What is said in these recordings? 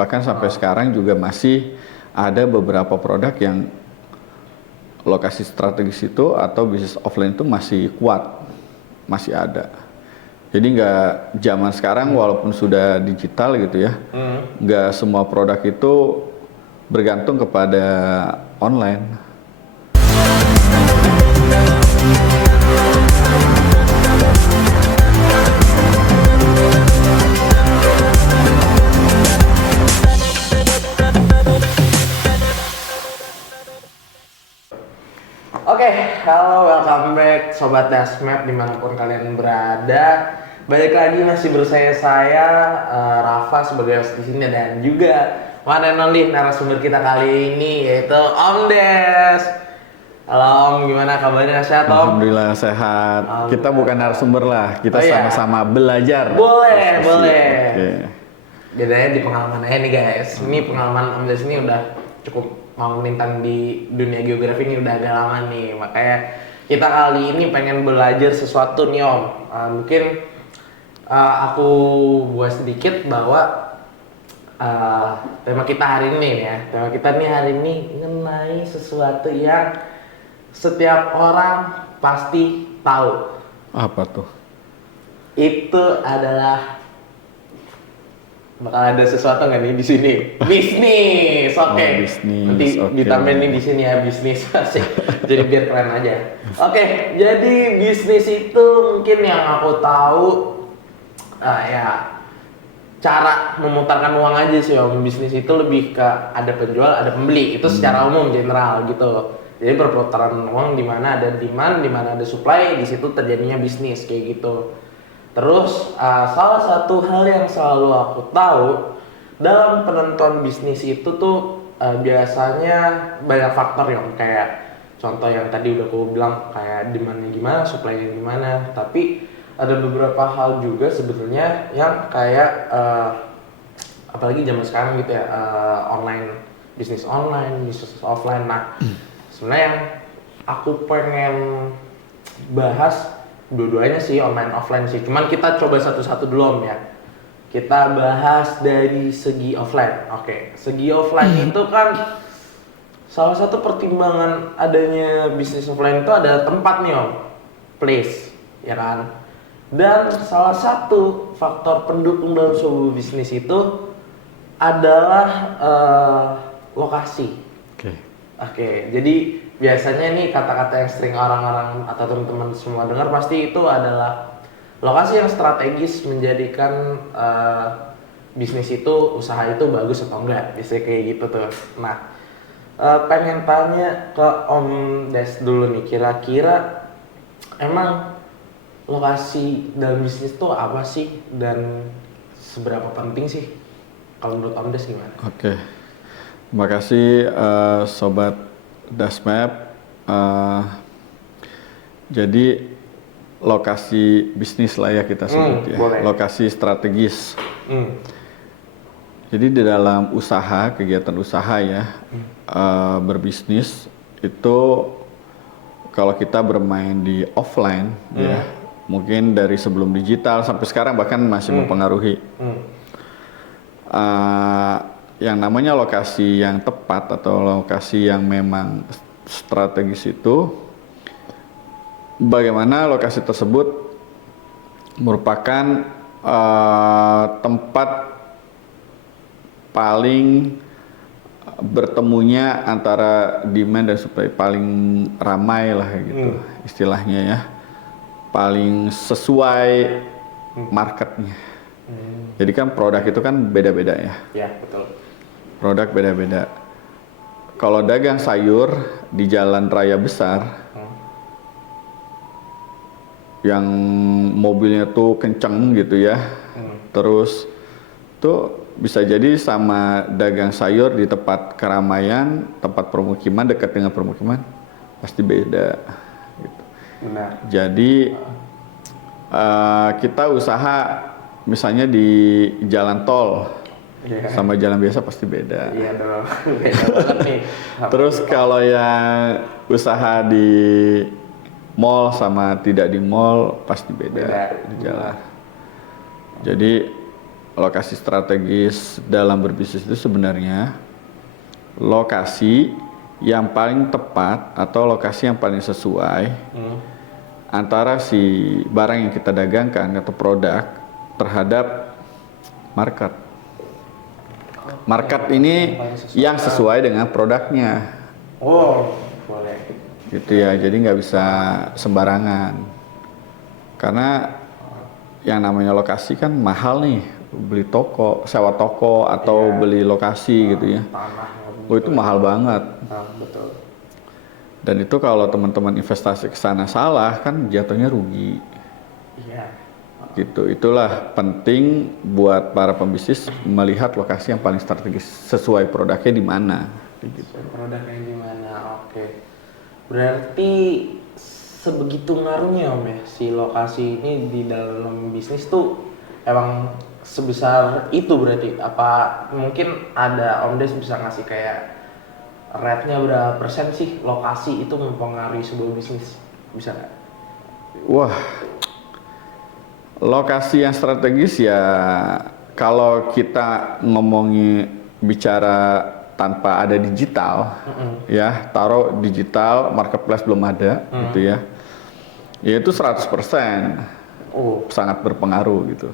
Bahkan sampai sekarang juga masih ada beberapa produk yang lokasi strategis itu atau bisnis offline itu masih kuat, masih ada. Jadi nggak zaman sekarang walaupun sudah digital gitu ya, nggak semua produk itu bergantung kepada online. Oke, halo, welcome back Sobat Dasmap dimanapun kalian berada. Balik lagi masih bersama saya Rafa sebagai host di sini dan juga one and only narasumber kita kali ini yaitu Om Des. Halo Om, gimana kabarnya? Sehat Om? Alhamdulillah sehat. Kita bukan narasumber lah, kita sama-sama belajar. Boleh, boleh. Oke. Bedanya di pengalaman aja nih guys. Ini pengalaman Om Des ini udah cukup mau melintang di dunia geografi ini udah agak lama nih, makanya kita kali ini pengen belajar sesuatu nih Om. Mungkin aku buat sedikit bahwa tema kita hari ini ya, tema kita nih hari ini mengenai sesuatu yang setiap orang pasti tahu. Apa tuh? Itu adalah bakal ada sesuatu nggak nih di sini? Bisnis, oke. Bisnis, Nanti ditambahin nih di sini ya bisnis asik. Jadi biar keren aja. Oke, jadi bisnis itu mungkin yang aku tahu ya cara memutarkan uang aja sih Om. Bisnis itu lebih ke ada penjual, ada pembeli. Itu secara umum general gitu. Jadi perputaran uang di mana ada demand, di mana ada supply, di situ terjadinya bisnis kayak gitu. Terus salah satu hal yang selalu aku tahu dalam penentuan bisnis itu tuh biasanya banyak faktor yang kayak contoh yang tadi udah aku bilang kayak demandnya gimana, supply-nya gimana. Tapi ada beberapa hal juga sebenarnya yang kayak apalagi zaman sekarang gitu ya, bisnis online, bisnis offline. Nah sebenarnya yang aku pengen bahas dua-duanya sih, online offline sih. Cuman kita coba satu-satu dulu Om ya. Kita bahas dari segi offline. Oke, segi offline itu kan salah satu pertimbangan adanya bisnis offline itu ada tempat nih Om. Place, ya kan? Dan salah satu faktor pendukung dalam sebuah bisnis itu adalah lokasi. Oke, jadi biasanya nih kata-kata yang sering orang-orang atau teman-teman semua dengar pasti itu adalah lokasi yang strategis menjadikan bisnis itu, usaha itu bagus atau enggak, biasanya kayak gitu tuh. Nah, pengen tanya ke Om Des dulu nih, kira-kira emang lokasi dalam bisnis itu apa sih dan seberapa penting sih kalau menurut Om Des gimana? Oke. Terima kasih Sobat Dasmap. Jadi lokasi bisnis lah ya kita sebut ya. Boleh. Lokasi strategis. Jadi di dalam usaha, kegiatan usaha ya, berbisnis itu kalau kita bermain di offline ya, mungkin dari sebelum digital sampai sekarang bahkan masih mempengaruhi. Yang namanya lokasi yang tepat atau lokasi yang memang strategis itu, bagaimana lokasi tersebut merupakan tempat paling bertemunya antara demand dan supply, paling ramai lah gitu istilahnya ya, paling sesuai marketnya. Jadi kan produk itu kan beda-beda ya. Ya, betul. Produk beda-beda. Kalau dagang sayur di jalan raya besar, yang mobilnya tuh kenceng gitu ya, terus tuh bisa jadi sama dagang sayur di tempat keramaian, tempat permukiman, dekat dengan permukiman, pasti beda. Gitu. Benar. Jadi kita usaha misalnya di jalan tol. Sama jalan biasa pasti beda. Iya dong, beda banget nih. Terus kalau yang usaha di mall sama tidak di mall pasti beda di jalan. Jadi lokasi strategis dalam berbisnis itu sebenarnya lokasi yang paling tepat atau lokasi yang paling sesuai antara si barang yang kita dagangkan atau produk terhadap market. Market ini yang sesuai dengan produknya. Oh, boleh. Gitu ya, jadi nggak bisa sembarangan. Karena yang namanya lokasi kan mahal nih, beli toko, sewa toko atau beli lokasi gitu ya. Tanah. Oh itu mahal banget. Betul. Dan itu kalau teman-teman investasi ke sana salah kan jatuhnya rugi. Iya. Gitu. Itulah penting buat para pembisnis melihat lokasi yang paling strategis sesuai produknya di mana. Gitu. Produknya di mana? Oke. Berarti sebegitu ngaruhnya Om ya si lokasi ini di dalam bisnis tuh emang sebesar itu berarti apa mungkin ada Om Des bisa ngasih kayak rate-nya berapa persen sih lokasi itu mempengaruhi sebuah bisnis, bisa nggak? Wah, lokasi yang strategis ya kalau kita ngomongin bicara tanpa ada digital, ya taruh digital marketplace belum ada gitu ya, ya itu 100% sangat berpengaruh gitu.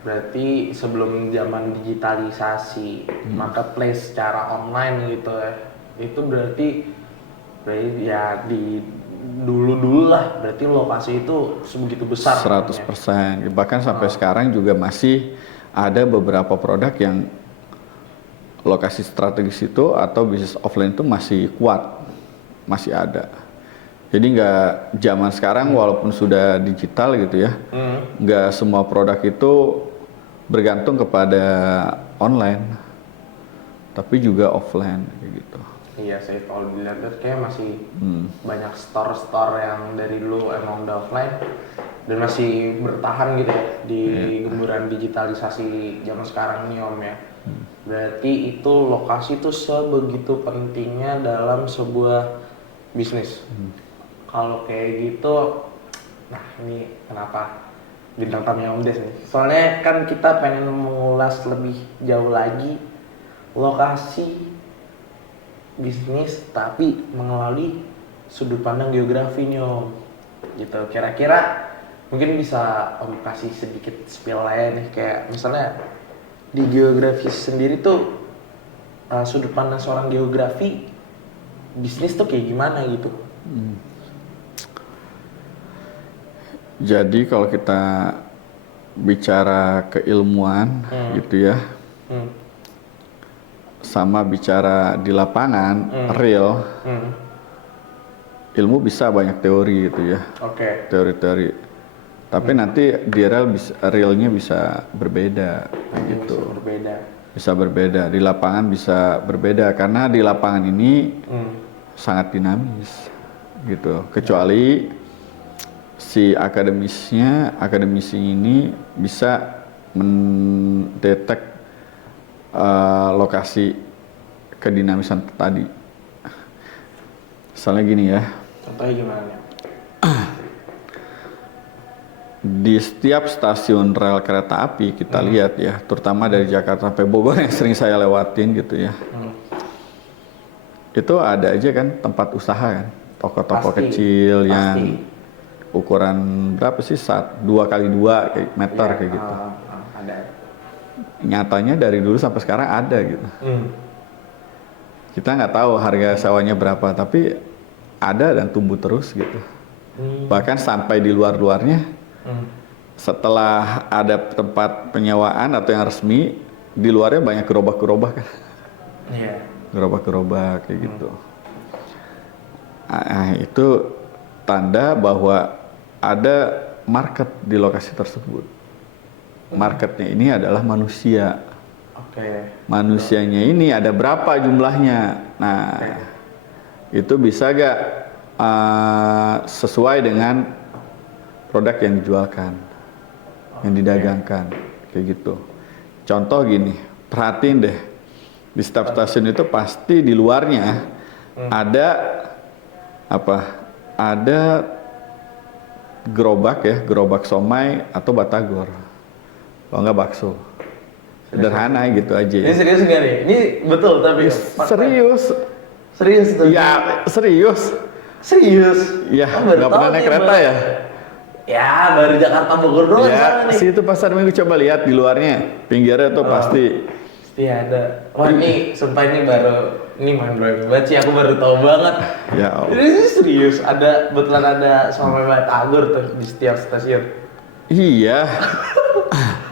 Berarti sebelum zaman digitalisasi marketplace secara online gitu ya, itu berarti ya di dulu lah berarti lokasi itu sebegitu besar 100%, bahkan sampai sekarang juga masih ada beberapa produk yang lokasi strategis itu atau bisnis offline itu masih kuat, masih ada. Jadi nggak zaman sekarang walaupun sudah digital gitu ya, nggak semua produk itu bergantung kepada online, tapi juga offline kayak gitu. Iya sih, kalau dilihat kayak masih banyak store-store yang dari dulu emang udah offline dan masih bertahan gitu ya di gemburan digitalisasi zaman sekarang nih Om ya. Berarti itu lokasi itu sebegitu pentingnya dalam sebuah bisnis. Kalau kayak gitu, nah ini kenapa bintang tamunya Om Des nih. Soalnya kan kita pengen mengulas lebih jauh lagi lokasi bisnis tapi mengalami sudut pandang geografi nih Om. Gitu. Kira-kira mungkin bisa Om kasih sedikit spill aja nih kayak misalnya di geografi sendiri tuh sudut pandang seorang geografi bisnis tuh kayak gimana gitu. Jadi kalau kita bicara keilmuan gitu ya, sama bicara di lapangan real, ilmu bisa banyak teori gitu ya, teori-teori. Tapi nanti di realnya bisa berbeda gitu. Bisa berbeda. Di lapangan bisa berbeda karena di lapangan ini sangat dinamis gitu. Kecuali si akademisi ini bisa mendetek lokasi kedinamisan tadi. Misalnya gini ya. Contohnya gimana? Di setiap stasiun rel kereta api kita lihat ya, terutama dari Jakarta sampai Bogor yang sering saya lewatin gitu ya. Itu ada aja kan tempat usaha kan, toko-toko kecil yang ukuran berapa sih, 2x2 meter kayak gitu. Ada. Nyatanya dari dulu sampai sekarang ada gitu. Kita nggak tahu harga sewanya berapa, tapi ada dan tumbuh terus gitu. Bahkan sampai di luar-luarnya, setelah ada tempat penyewaan atau yang resmi, di luarnya banyak gerobak-gerobak kan. Gerobak-gerobak kayak gitu. Itu tanda bahwa ada market di lokasi tersebut. Marketnya ini adalah manusia. Manusianya ini ada berapa jumlahnya. Nah, itu bisa gak sesuai dengan produk yang dijualkan, yang didagangkan, kayak gitu. Contoh gini, perhatiin deh, di setiap stasiun itu pasti di luarnya ada ada gerobak ya, gerobak somai atau batagor, kalau nggak bakso. Sederhana gitu aja. Ini serius nggak nih? Ini betul tapi Serius. serius tuh. Ya serius. Serius. Ya baru nggak tahu pernah naik nih, kereta ya? Ya baru Jakarta Bogor doang sana Ya nih. situ pasar Minggu coba lihat di luarnya, pinggirnya tuh pasti. Pasti ada. Wah ini sumpah ini mind blowing banget sih, aku baru tahu banget. Ya Allah. Ini serius, kebetulan ada Somai Batagor tuh di setiap stasiun. Iya.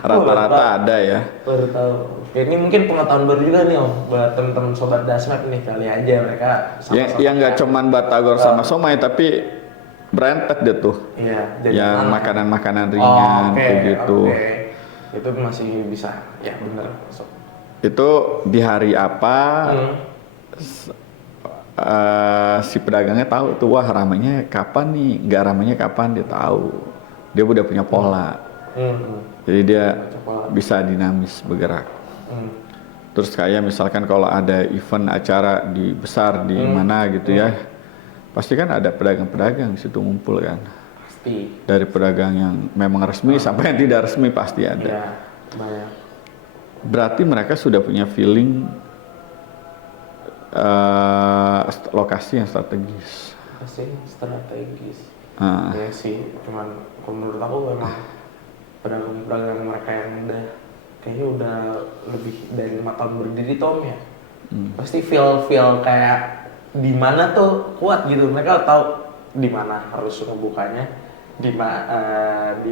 Rata-rata ada ya. Baru tahu. Oke, ini mungkin pengetahuan baru juga nih Om buat teman-teman sobat Dasmap nih, kali aja mereka Yang nggak cuman Batagor sama Somai tapi berentet deh tuh. Iya, Yang makanan-makanan ringan kayak gitu. Oke. Itu masih bisa. Ya bener masuk. Itu di hari apa si pedagangnya tahu tuh, wah ramainya kapan nih, nggak ramainya kapan, dia tahu. Dia udah punya pola. Jadi dia bisa dinamis bergerak. Terus kayak misalkan kalau ada event acara besar di mana gitu ya, pasti kan ada pedagang-pedagang di situ ngumpul kan. Pasti. Dari pedagang yang memang resmi sampai yang tidak resmi pasti ada. Iya, banyak. Berarti mereka sudah punya feeling lokasi yang strategis. Pasti strategis. Ah. Ya sih, cuman kalau menurut aku memang pedagang-pedagang mereka yang kayaknya udah lebih dari 5 tahun berdiri Tom ya. Pasti feel kayak di mana tuh kuat gitu. Mereka tahu di mana harus ngebukanya, di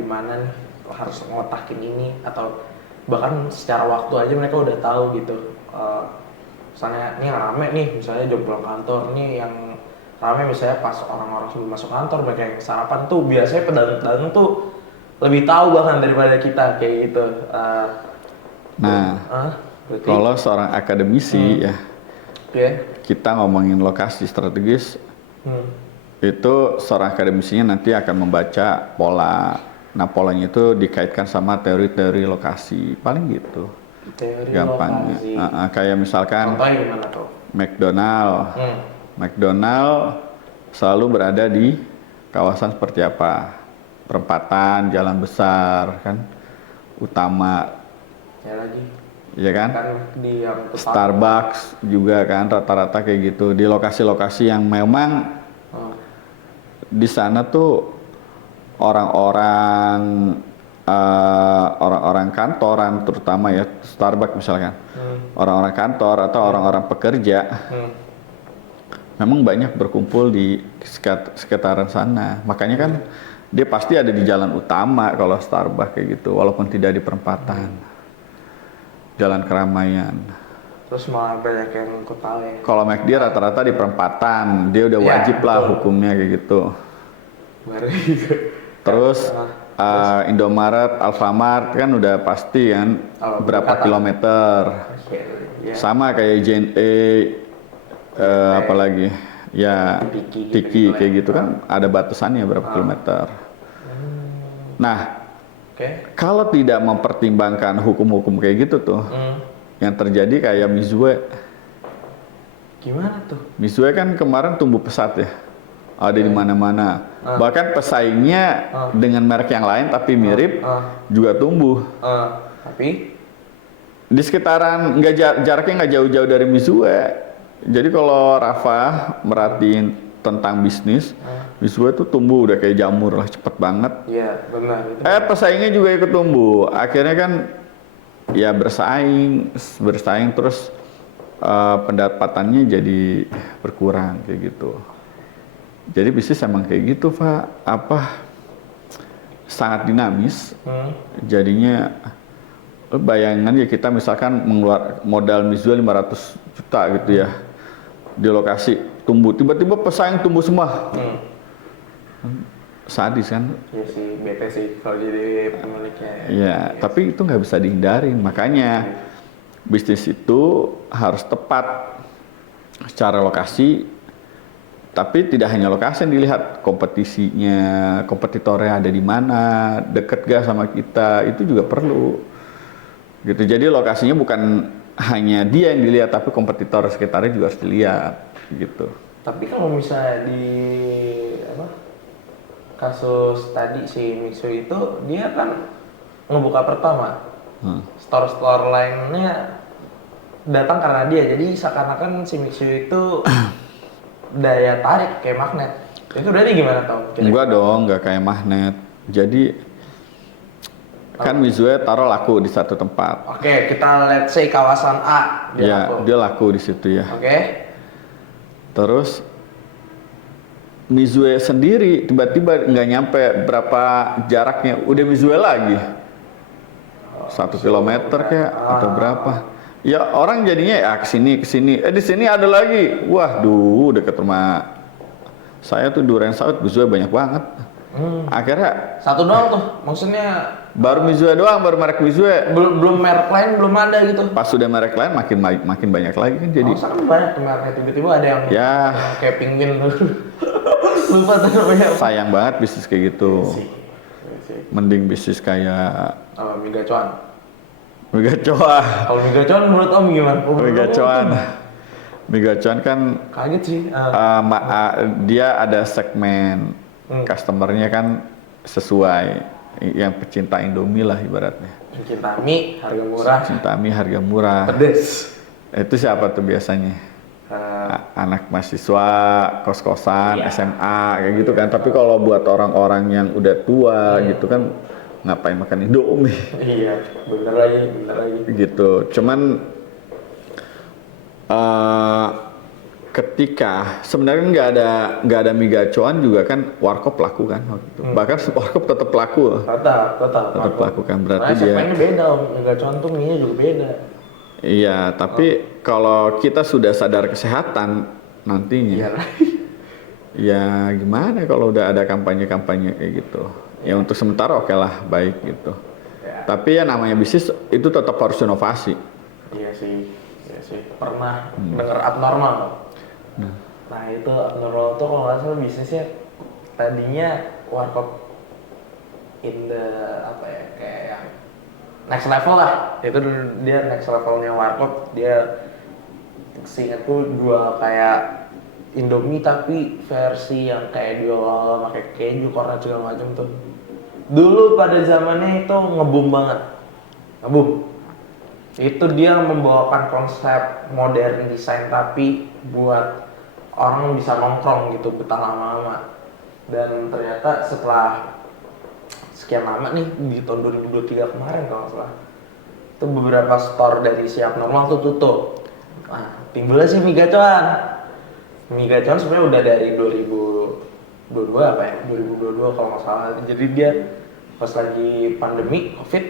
mana nih harus ngotakin ini, atau bahkan secara waktu aja mereka udah tahu gitu. Misalnya ini rame nih, misalnya jam pulang kantor nih yang rame, misalnya pas orang-orang sebelum masuk kantor mereka yang sarapan tuh biasanya pedagang-pedagang tuh lebih tahu bahkan daripada kita kayak gitu. Berarti, Kalau seorang akademisi ya, kita ngomongin lokasi strategis, itu seorang akademisinya nanti akan membaca pola. Nah polanya itu dikaitkan sama teori-teori lokasi, paling gitu. Teori gampangnya. lokasi. Kayak misalkan Contohnya gimana tuh? McDonald selalu berada di kawasan seperti apa? Perempatan, jalan besar kan, utama. Ya lagi. Iya kan? Di yang Starbucks juga kan rata-rata kayak gitu di lokasi-lokasi yang memang di sana tuh orang-orang kantoran terutama ya, Starbucks misalkan, orang-orang kantor atau orang-orang pekerja memang banyak berkumpul di sekitaran sana. Makanya kan dia pasti ada di jalan utama kalau Starbucks kayak gitu, walaupun tidak di perempatan, jalan keramaian. Terus malah banyak yang ikut tahu ya. Kalau McD rata-rata di perempatan, dia udah wajib lah hukumnya kayak gitu. Baru gitu. Terus Indomaret, Alfamart kan udah pasti kan berapa kilometer. Sama kayak JNE, apalagi ya Tiki kayak gitu kan ada batasannya berapa kilometer. Nah, kalau tidak mempertimbangkan hukum-hukum kayak gitu tuh, yang terjadi kayak Mizue. Gimana tuh? Mizue kan kemarin tumbuh pesat ya. Ada di mana-mana. Bahkan pesaingnya dengan merek yang lain tapi mirip juga tumbuh. Tapi di sekitaran jaraknya nggak jauh-jauh dari Mizue. Jadi kalau Rafa merhatiin tentang bisnis, Mizue tuh tumbuh udah kayak jamur lah, cepet banget. Iya benar. Pesaingnya juga ikut tumbuh. Akhirnya kan ya bersaing terus pendapatannya jadi berkurang kayak gitu. Jadi bisnis emang kayak gitu, Pak. Sangat dinamis. Jadinya bayangan ya kita misalkan mengeluarkan modal Mizue 500 juta gitu ya. Di lokasi tumbuh, tiba-tiba pesaing tumbuh semua. Sadis kan? Iya sih, bete sih kalau jadi pemiliknya. Ya, tapi itu nggak bisa dihindarin. Makanya bisnis itu harus tepat secara lokasi. Tapi tidak hanya lokasi yang dilihat, kompetisinya, kompetitornya ada di mana, deket gak sama kita, itu juga perlu. Gitu. Jadi lokasinya bukan hanya dia yang dilihat, tapi kompetitor sekitarnya juga harus dilihat, gitu. Tapi kalau misalnya di kasus tadi si Mitsui itu, dia kan ngebuka pertama, Store-store lainnya datang karena dia. Jadi seakan-akan si Mixu itu daya tarik kayak magnet. Itu berarti gimana Tom? Enggak dong, nggak kayak magnet. Jadi kan Mizue taruh laku di satu tempat. Oke, kita let's say kawasan A. Dia laku di situ ya. Oke. Terus Mizue sendiri tiba-tiba nggak nyampe berapa jaraknya, udah Mizue lagi. 1 kilometer kayak atau berapa? Ya orang jadinya ya kesini. Di sini ada lagi. Waduh, deket rumah saya tuh Duren Sawit Mizue banyak banget. Akhirnya satu doang tuh, maksudnya baru Mizue doang, baru merek Mizue. belum merek lain belum ada gitu. Pas sudah merek lain makin banyak lagi kan jadi. Masa kan banyak tuh mereknya, tiba-tiba ada yang Ya. kayak pingvin. Lupa tuh namanya. Sayang banget bisnis kayak gitu. Mending bisnis kayak Migacuan. Migacuan. Kalau Migacuan menurut Om gimana? Migacuan kan Kaget sih. dia ada segmen customernya kan sesuai yang pecinta Indomie lah ibaratnya. Cinta mie, harga murah. Cinta mie harga murah. Pedes. Itu siapa tuh biasanya? Anak mahasiswa, kos-kosan, Iya. SMA kayak gitu kan. Tapi kalau buat orang-orang yang udah tua gitu kan ngapain makan Indomie Iya, bener lagi. gitu. Cuman ketika sebenarnya nggak ada mie gacoan juga kan warkop laku kan waktu itu. Bahkan warkop tetap laku. Tetap laku kan, berarti Karena dia. segmennya beda Om. Migacuan tuh mie juga beda. Iya, tapi kalau kita sudah sadar kesehatan nantinya, Iya. ya gimana kalau udah ada kampanye-kampanye kayak gitu. Ya untuk sementara oke lah, baik gitu. Ya. Tapi ya namanya bisnis itu tetap harus inovasi. Iya sih. Pernah denger abnormal. Nah itu abnormal tuh kalau nggak salah bisnisnya tadinya warkop in the apa ya kayak yang next level lah. Itu dia next levelnya warkop, dia seingatku jual kayak Indomie tapi versi yang kayak jual pakai keju, kornet segala macam tuh. Dulu pada zamannya itu ngebum banget. Itu dia membawakan konsep modern desain tapi buat orang bisa nongkrong gitu betah lama-lama. Dan ternyata setelah sekian lama nih di tahun 2023 kemarin kalau nggak salah itu beberapa store dari Siap Normal tuh tutup. Nah timbulnya sih Migacuan sebenarnya udah dari 2022 apa ya 2022 kalau nggak salah. Jadi dia pas lagi pandemi COVID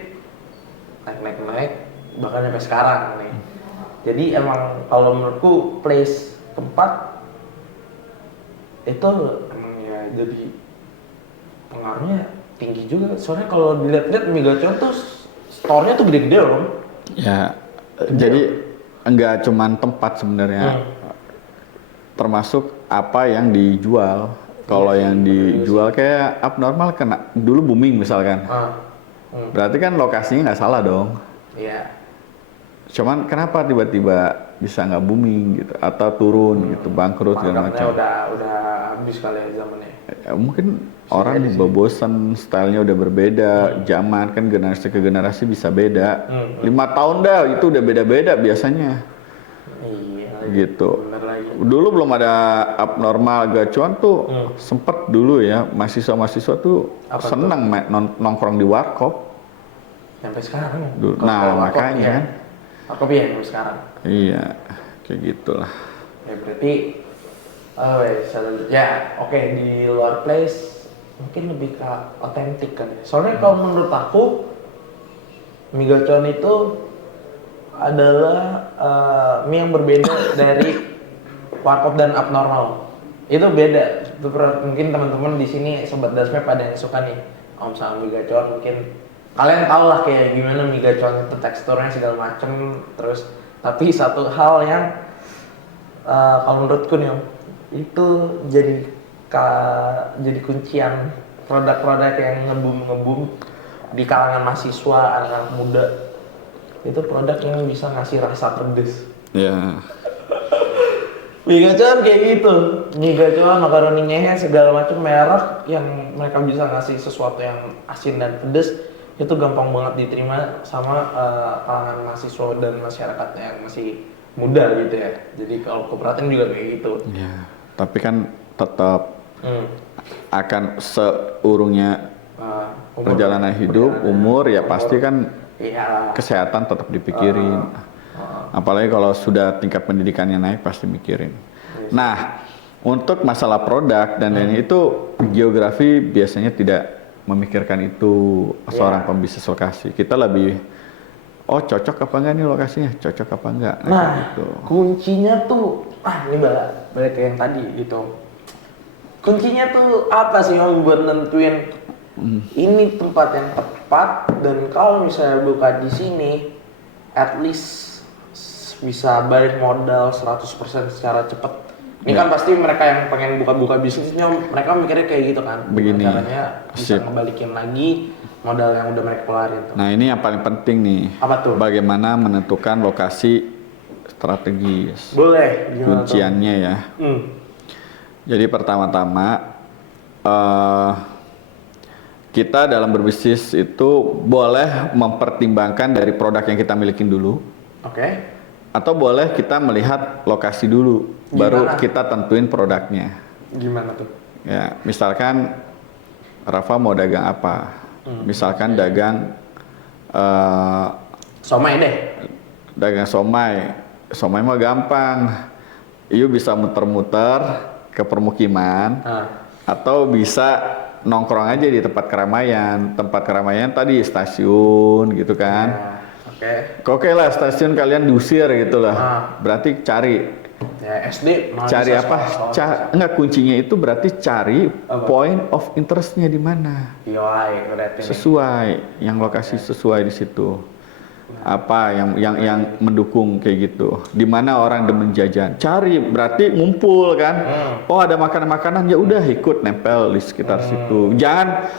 naik bahkan sampai sekarang nih. Jadi emang kalau menurutku place tempat itu emang ya jadi pengaruhnya tinggi juga. Soalnya kalau dilihat-lihat Migacuan tuh store-nya tuh gede-gede loh. Ya, jadi enggak cuman tempat sebenarnya, termasuk apa yang dijual. Kalau yang dijual kayak abnormal kena dulu booming misalkan, berarti kan lokasinya nggak salah dong. Iya. Cuman kenapa tiba-tiba bisa nggak booming gitu atau turun gitu, bangkrut segala Marketnya macam? udah habis kali ya zamannya. Ya, mungkin orang bosan, stylenya udah berbeda, zaman kan generasi ke generasi bisa beda. 5 tahun dah itu udah beda-beda biasanya. Iya. Gitu. Bener lagi. Dulu belum ada abnormal gacuan tuh, sempet dulu ya mahasiswa tuh Apa seneng nongkrong di warkop. Sampai sekarang. Nah makanya kan. Warkop ya sampai sekarang. Iya, kayak gitulah. Ya berarti selanjutnya oke di luar place mungkin lebih ke otentik kan. Soalnya kalau menurut aku Migacuan itu adalah mie yang berbeda dari warkop dan abnormal. Itu beda. Itu mungkin teman-teman di sini sobat Dasme pada yang suka nih Om sama Migacuan mungkin kalian tahu lah kayak gimana Migacuan itu teksturnya segala macem. Terus tapi satu hal yang kalau menurutku nih Om itu jadi kuncian produk-produk yang ngebum di kalangan mahasiswa, anak-anak muda. Itu produk yang bisa ngasih rasa pedes. Ya. Migacuan kayak gitu. Migacuan, makaroni ngehe segala macam merek yang mereka bisa ngasih sesuatu yang asin dan pedes itu gampang banget diterima sama kalangan mahasiswa dan masyarakatnya yang masih muda gitu ya. Jadi kalau kooperatif juga kayak gitu. Ya, tapi kan tetap Hmm. akan seurungnya perjalanan hidup, umur ya pasti kan Iya. kesehatan tetap dipikirin. Apalagi kalau sudah tingkat pendidikannya naik pasti mikirin. Nah, untuk masalah produk dan lain itu geografi biasanya tidak memikirkan itu seorang pembisnis lokasi. Kita lebih cocok apa enggak nih lokasinya? Cocok apa enggak? Nah, gitu. kuncinya tuh ini balik ke yang tadi gitu. Kuncinya tuh apa sih Om buat nentuin ini tempat yang tepat dan kalau misalnya buka di sini at least bisa balik modal 100% secara cepat. Ini kan pasti mereka yang pengen buka-buka bisnisnya mereka mikirnya kayak gitu kan. Begini, Caranya bisa ngebalikin lagi modal yang udah mereka keluarin tuh. Nah, ini yang paling penting nih. Apa tuh? Bagaimana menentukan lokasi strategis. Boleh, gimana tuh? Kunciannya ya. Jadi pertama-tama kita dalam berbisnis itu boleh mempertimbangkan dari produk yang kita milikin dulu. Oke. Atau boleh kita melihat lokasi dulu, baru kita tentuin produknya. Gimana tuh? Ya, misalkan Rafa mau dagang apa? Misalkan dagang somai deh. Dagang somai. Somai mah gampang. Iyu bisa muter-muter ke permukiman atau bisa nongkrong aja di tempat keramaian. Tempat keramaian tadi stasiun gitu kan. Oke lah stasiun kalian diusir gitu lah. Berarti cari ya SD cari apa? Enggak, kuncinya itu berarti cari point of interestnya di mana. Sesuai yang lokasi sesuai di situ. Apa yang mendukung kayak gitu. Di mana orang demen jajan. Cari berarti ngumpul kan. Oh ada makanan-makanan ya udah ikut nempel di sekitar situ. Jangan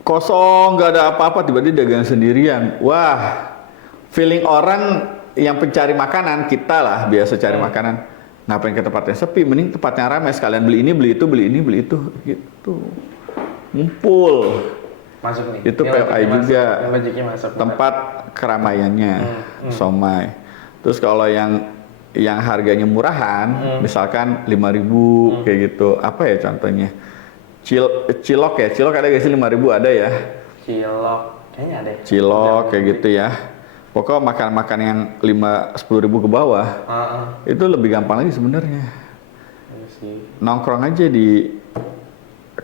kosong, nggak ada apa-apa, tiba-tiba dagang sendirian. Wah, feeling orang yang pencari makanan, kita lah biasa cari makanan. Ngapain ke tempat yang sepi, mending tempat yang ramai, sekalian beli ini, beli itu, beli ini, beli itu, gitu. Ngumpul. Masuk nih. Itu POI juga. Masuk, tempat keramaiannya, somai. Terus kalau yang harganya murahan, misalkan 5.000 kayak gitu, apa ya contohnya? Cilok ya, cilok ada gak sih 5.000 ada ya? Cilok, kayaknya ada. Cilok kayak gitu ya. Pokoknya makan-makan yang 10.000 ke bawah, itu lebih gampang lagi sebenarnya. Nongkrong aja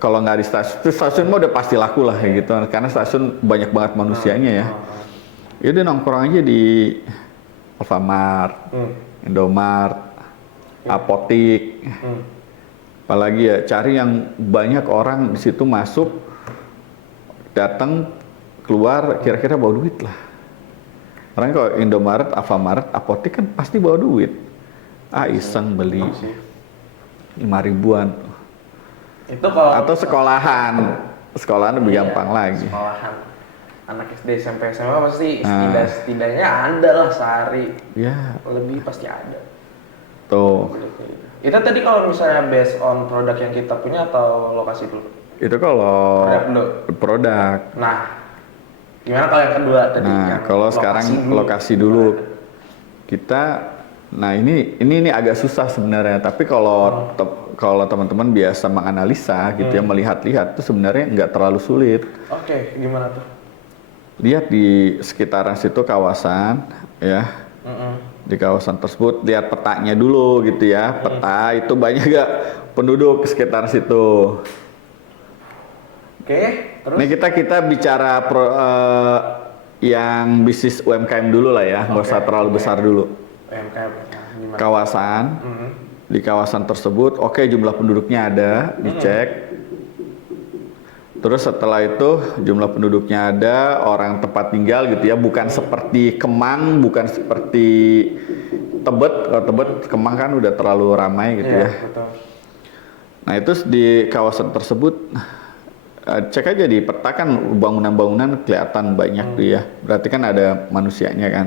kalau nggak di stasiun mah udah pasti laku lah kayak gitu, karena stasiun banyak banget manusianya ya. Itu nongkrong aja di Alfamart, Indomart, Apotik. Apalagi ya cari yang banyak orang di situ masuk, datang, keluar, kira-kira bawa duit lah. Orang kalau Indomaret, Alfamart, Apotik kan pasti bawa duit. Iseng beli 5.000-an. Itu kalau atau sekolahan lebih gampang lagi. Sekolahan anak SD, SMP, SMA pasti setidaknya ada lah sehari. Ya. Lebih pasti ada. Tuh. Itu tadi kalau misalnya based on produk yang kita punya atau lokasi dulu? Itu kalau produk. Nah, gimana kalau yang kedua tadi? Nah, kalau sekarang lokasi dulu. Kita, nah ini agak susah sebenarnya. Tapi kalau teman-teman biasa menganalisa gitu ya, melihat-lihat itu sebenarnya nggak terlalu sulit. Oke, gimana tuh? Lihat di sekitaran situ kawasan, ya. Di kawasan tersebut lihat petanya dulu gitu ya. Peta itu banyak gak penduduk sekitar situ. Oke, terus? Nih kita bicara yang bisnis UMKM dulu lah ya, nggak usah terlalu besar dulu. UMKM gimana? Kawasan, di kawasan tersebut, jumlah penduduknya ada, dicek. Terus setelah itu jumlah penduduknya ada, orang tempat tinggal gitu ya, bukan seperti Kemang, bukan seperti Tebet. Kalau Tebet, Kemang kan udah terlalu ramai gitu ya. Betul. Nah itu di kawasan tersebut, cek aja di peta kan bangunan-bangunan kelihatan banyak tuh ya, berarti kan ada manusianya kan.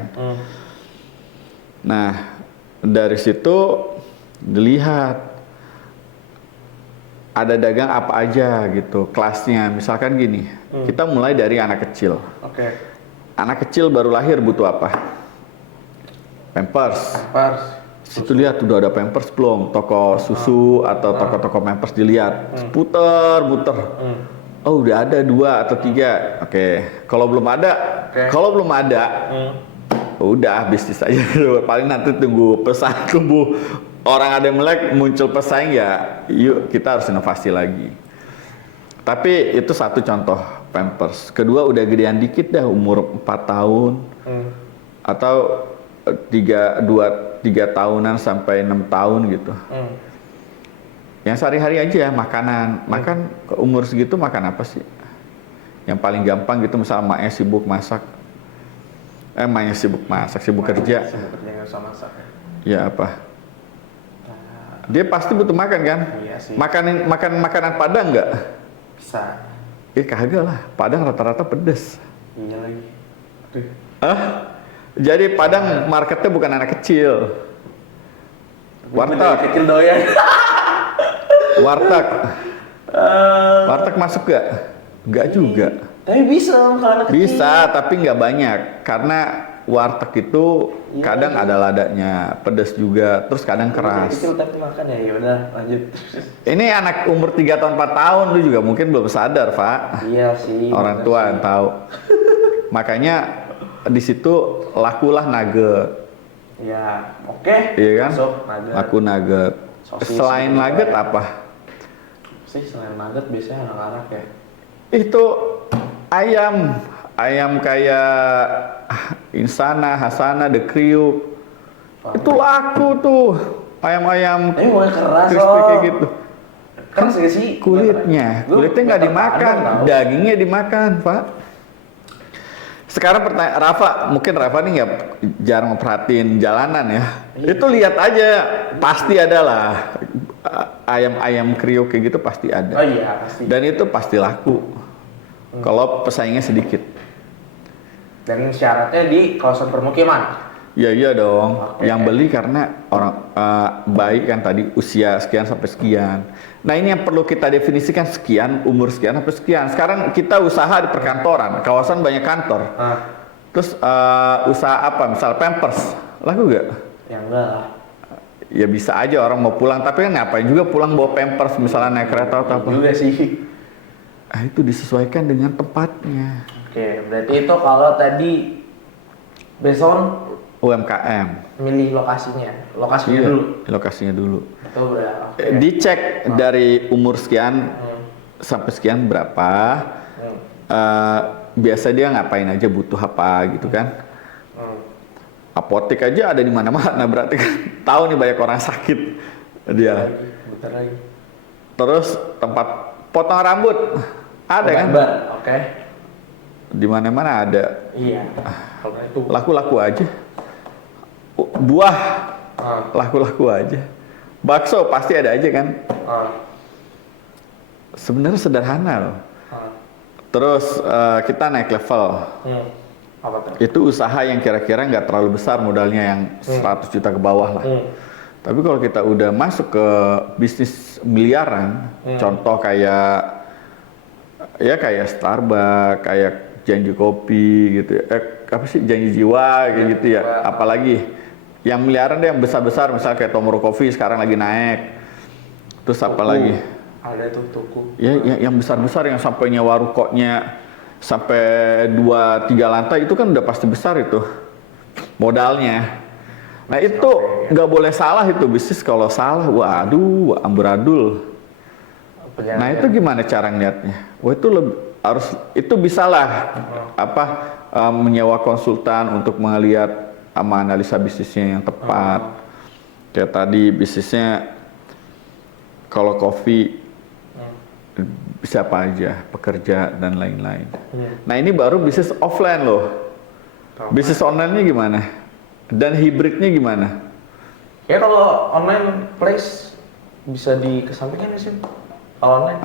Nah dari situ dilihat ada dagang apa aja gitu kelasnya. Misalkan gini, kita mulai dari anak kecil. Oke. Anak kecil baru lahir butuh apa? Pampers. Pampers. Situ lihat udah ada Pampers belum? Toko susu atau toko-toko Pampers dilihat. Puter-puter. Oh udah ada 2 atau 3. Oke. Kalau belum ada, udah bisnis aja dulu. Paling nanti tunggu pesaing tumbuh, orang ada yang melek, muncul pesaing ya, yuk kita harus inovasi lagi. Tapi itu satu contoh Pampers. Kedua udah gedean dikit dah, umur 4 tahun atau 3 tahunan sampai 6 tahun gitu. Yang sehari-hari aja makanan. Makan ke umur segitu makan apa sih? Yang paling gampang gitu, misalnya emaknya sibuk masak. Emaknya sibuk masak, sibuk kerja. Sibuk kerja nggak usah masak. Ya apa? Dia pasti butuh makan kan? Iya sih. Makan makanan Padang nggak? Bisa. Kagak lah. Padang rata-rata pedes. Iya lagi. Aduh. Jadi Padang marketnya bukan anak kecil. Warteg. Kecil doyan. Warteg masuk gak? Gak juga. Tapi bisa kalau anak kecil. Bisa, tapi nggak banyak. Karena warteg itu kadang ada ladanya, pedas juga, terus kadang keras. Kecil tapi makan ya udah lanjut. Ini anak umur 3 tahun 4 tahun lu juga mungkin belum sadar, Pak. Iya sih. Orang tua yang tahu. Makanya di situ lakulah nugget. Ya, oke. Iya kan? Masuk nugget. Laku nugget. Sosis Selain gitu nugget ya. apa? Sih selain nugget biasanya anak-anak ya. Itu ayam kayak Insana, Hasana, The Kriuk. Itu laku tuh. Ayam-ayam Tapi mulai keras crispy kayak gitu. Keras gak sih? Kulitnya nggak dimakan, dagingnya dimakan, Pak. Sekarang pertanyaan Rafa nih nggak jarang memperhatiin jalanan ya. Itu lihat aja, pasti ada lah ayam-ayam kriuk kayak gitu pasti ada. Oh iya pasti. Dan itu pasti laku. Kalau pesaingnya sedikit. Dan syaratnya di kawasan permukiman. Ya iya dong. Oke. Yang beli karena orang baik kan tadi usia sekian sampai sekian. Nah ini yang perlu kita definisikan sekian, umur sekian sampai sekian. Sekarang kita usaha di perkantoran, kawasan banyak kantor. Terus usaha apa? Misal Pampers, laku gak? Ya enggak lah. Ya bisa aja orang mau pulang, tapi kan ngapain juga pulang bawa Pampers misalnya naik kereta atau apa. Juga sih. Itu disesuaikan dengan tempatnya. Oke, berarti itu kalau tadi based on UMKM. milih lokasinya Iya, dulu. lokasinya dulu. Itu udah oke. Dicek dari umur sekian sampai sekian berapa. Biasa dia ngapain aja, butuh apa gitu kan. Apotek aja ada di mana-mana, berarti kan tahu nih banyak orang sakit dia. Bentar lagi. Terus tempat potong rambut ada kan? Oke. Di mana-mana ada. Iya. Kalau itu Laku-laku aja. Buah laku-laku aja. Bakso pasti ada aja kan? Sebenarnya sederhana loh. Terus kita naik level. apa tuh? Itu usaha yang kira-kira nggak terlalu besar modalnya, yang 100 juta ke bawah lah. Tapi kalau kita udah masuk ke bisnis miliaran, contoh kayak Starbucks, kayak Janji Kopi gitu ya. Apa sih, Janji Jiwa kayak gitu ya. Apalagi yang miliaran deh, yang besar-besar, misalnya kayak Tomorrow Coffee sekarang lagi naik. Terus apa lagi? Ada tuh tuku. Ya, yang besar-besar yang sampai nyewa rukonya sampai 2-3 lantai, itu kan udah pasti besar itu modalnya. Nah itu nggak boleh salah itu bisnis. Kalau salah, waduh, amburadul. Nah itu gimana cara ngeliatnya? Wah itu itu bisalah menyewa konsultan untuk melihat sama analisa bisnisnya yang tepat. Kayak tadi bisnisnya kalau kopi bisa apa aja, pekerja dan lain-lain. Nah ini baru bisnis offline loh. Bisnis online-nya gimana? Dan hibridnya gimana? Ya kalau online place bisa dikesampingkan sih. Kalau online.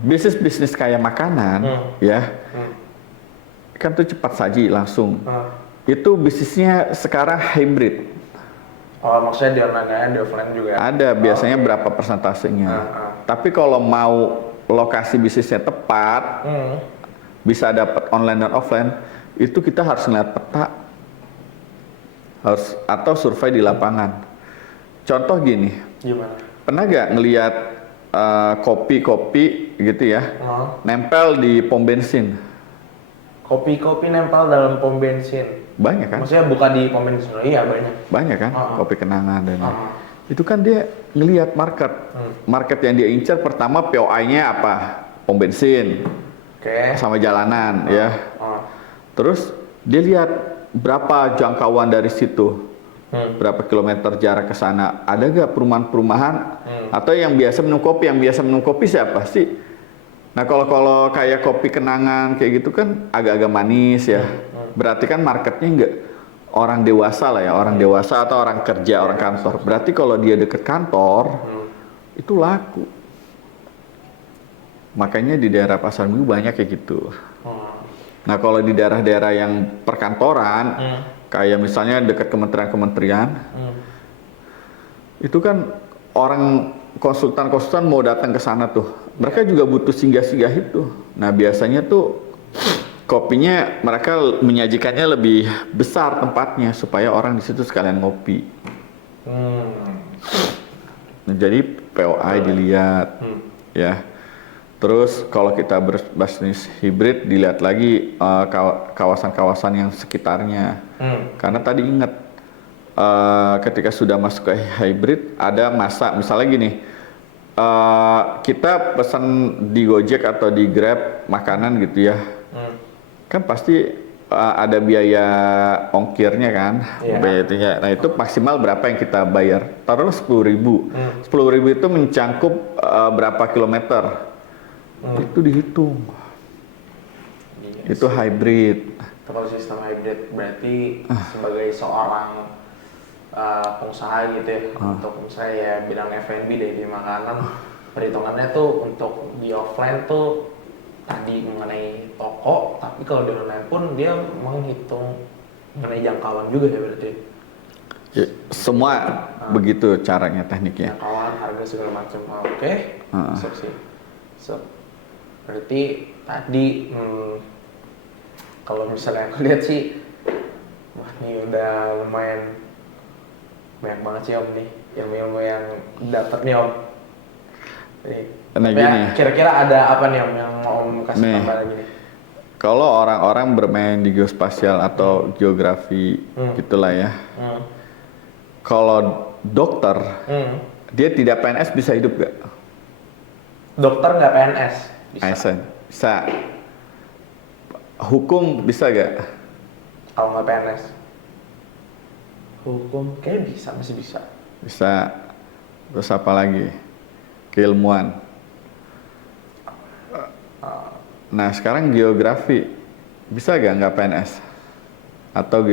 Bisnis kayak makanan, ya, kan tuh cepat saji langsung. Itu bisnisnya sekarang hybrid. Oh maksudnya di online di offline juga? Ada biasanya berapa persentasenya? Tapi kalau mau lokasi bisnisnya tepat, bisa dapat online dan offline, itu kita harus ngeliat peta, atau survei di lapangan. Contoh gini, Gimana? pernah gak ngeliat kopi-kopi gitu ya, nempel di pom bensin? Kopi-kopi nempel dalam pom bensin. Banyak kan? Maksudnya buka di pom bensin? Iya banyak. Banyak kan? Kopi kenangan dan itu kan dia ngelihat market yang dia incar. Pertama POI-nya apa? Pom bensin, sama jalanan ya. Terus dia lihat berapa jangkauan dari situ, berapa kilometer jarak ke sana, ada gak perumahan-perumahan, atau yang biasa minum kopi siapa sih? Nah kalau kayak kopi kenangan kayak gitu kan agak-agak manis ya, berarti kan marketnya nggak orang dewasa lah ya, orang dewasa atau orang kerja, orang kantor. Berarti kalau dia deket kantor, itu laku. Makanya di daerah Pasar Minggu banyak kayak gitu. Nah kalau di daerah-daerah yang perkantoran, kayak misalnya dekat kementerian-kementerian, itu kan orang konsultan mau datang ke sana tuh. Mereka juga butuh singgah-singgah itu. Nah biasanya tuh kopinya mereka menyajikannya lebih besar tempatnya supaya orang di situ sekalian ngopi. Nah, jadi POI dilihat, ya. Terus kalau kita berbisnis hibrid dilihat lagi kawasan-kawasan yang sekitarnya. Karena tadi ingat ketika sudah masuk ke hybrid ada masa misalnya gini, kita pesan di Gojek atau di Grab makanan gitu ya, kan pasti ada biaya ongkirnya kan, biaya itunya. Nah itu maksimal berapa yang kita bayar? Taruhlah 10.000. 10.000 itu mencangkup berapa kilometer? Itu dihitung. Itu hybrid. Kalau sistem hybrid berarti sebagai seorang pengusaha gitu ya, untuk misalnya ya bidang F&B dari makanan, perhitungannya tuh untuk di offline tuh tadi mengenai toko, tapi kalau di online pun dia menghitung mengenai jangkauan juga ya berarti. Ya, semua begitu caranya tekniknya. Jangkauan, harga segala macam. Oke. Masuk sih. Berarti tadi kalau misalnya aku lihat sih, wah ini udah lumayan banyak banget sih Om nih ilmu-ilmu yang dapat nih Om. Nah, gini, kira-kira ada apa nih Om yang mau Om kasih tambah lagi nih? Kalau orang-orang bermain di geospasial atau geografi gitulah ya. Kalau dokter, dia tidak PNS bisa hidup gak? Dokter nggak PNS? Bisa. ASN, bisa. Hukum bisa gak? Kalau nggak PNS? Hukum kayak bisa, masih bisa. Bisa. Terus apa lagi? Keilmuan. Nah sekarang geografi bisa gak nggak PNS? Atau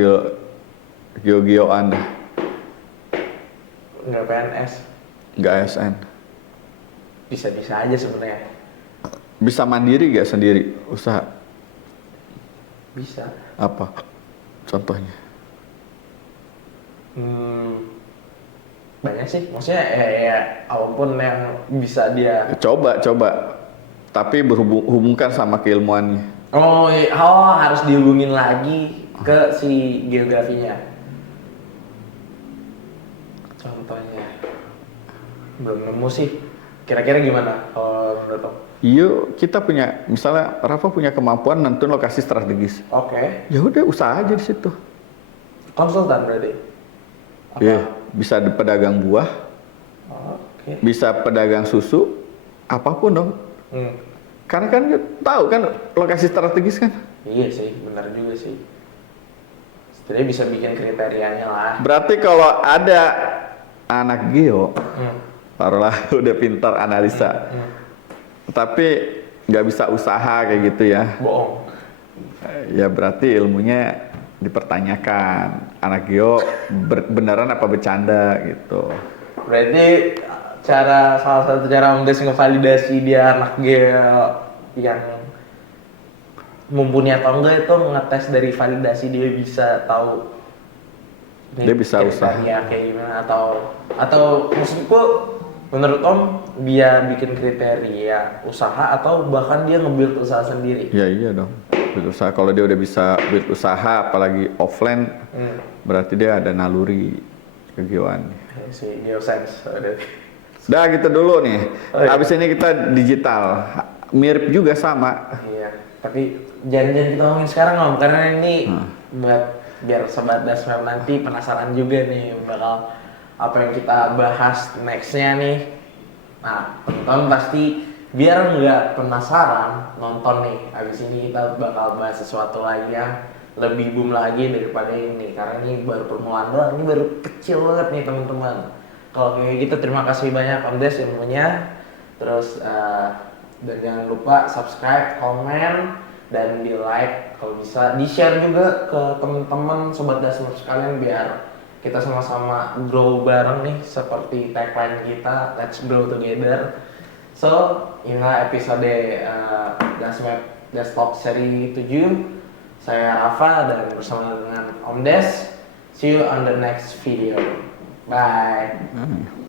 geo Anda? Nggak PNS? Nggak ASN? Bisa-bisa aja sebenarnya. Bisa mandiri gak sendiri usaha? Bisa. Apa contohnya? Banyak sih, maksudnya ya apapun yang bisa dia Coba, tapi berhubungkan sama keilmuannya. Harus dihubungin lagi ke si geografinya. Contohnya belum nemu sih. Kira-kira gimana kalau menurut Om? Iya, kita punya, misalnya Rafa punya kemampuan nentuin lokasi strategis. Oke. Ya udah usaha aja di situ. Konsultan berarti? Iya, bisa pedagang buah, bisa pedagang susu, apapun dong. Karena kan tahu kan lokasi strategis kan. Iya sih, benar juga sih. Setidaknya bisa bikin kriterianya lah. Berarti kalau ada anak geo, taruhlah udah pintar analisa, tapi nggak bisa usaha kayak gitu ya. Bohong. Ya berarti ilmunya dipertanyakan. Anak geo beneran apa bercanda gitu. Berarti salah satu cara Om Des ngevalidasi dia anak geo yang mumpuni atau enggak itu ngetes dari validasi dia bisa tahu dia bisa usaha kayak gimana atau maksudku Menurut Om, dia bikin kriteria usaha atau bahkan dia nge-build usaha sendiri? Ya iya dong. Build usaha. Kalau dia udah bisa build usaha, apalagi offline, berarti dia ada naluri kejiwaan. Si Geosense. Udah gitu dulu nih. Oh, iya. Abis ini kita digital. Mirip juga sama. Iya, tapi jangan kita ngomongin sekarang Om, karena ini buat biar sobat Dasmap nanti penasaran juga nih bakal apa yang kita bahas nextnya nih. Nah, teman-teman pasti biar nggak penasaran nonton nih. Abis ini kita bakal bahas sesuatu lagi yang lebih boom lagi daripada ini, karena ini baru permulaan doang, ini baru kecil banget nih teman-teman. Kalau kayak gitu terima kasih banyak Om Des ilmunya. Terus dan jangan lupa subscribe, komen, dan di like, kalau bisa di share juga ke teman-teman sobat Dasmap sekalian biar kita sama-sama grow bareng nih seperti tagline kita, let's grow together. So inilah episode Dasmap Desktop seri 7. Saya Rafa dan bersama dengan Om Des. See you on the next video. Bye.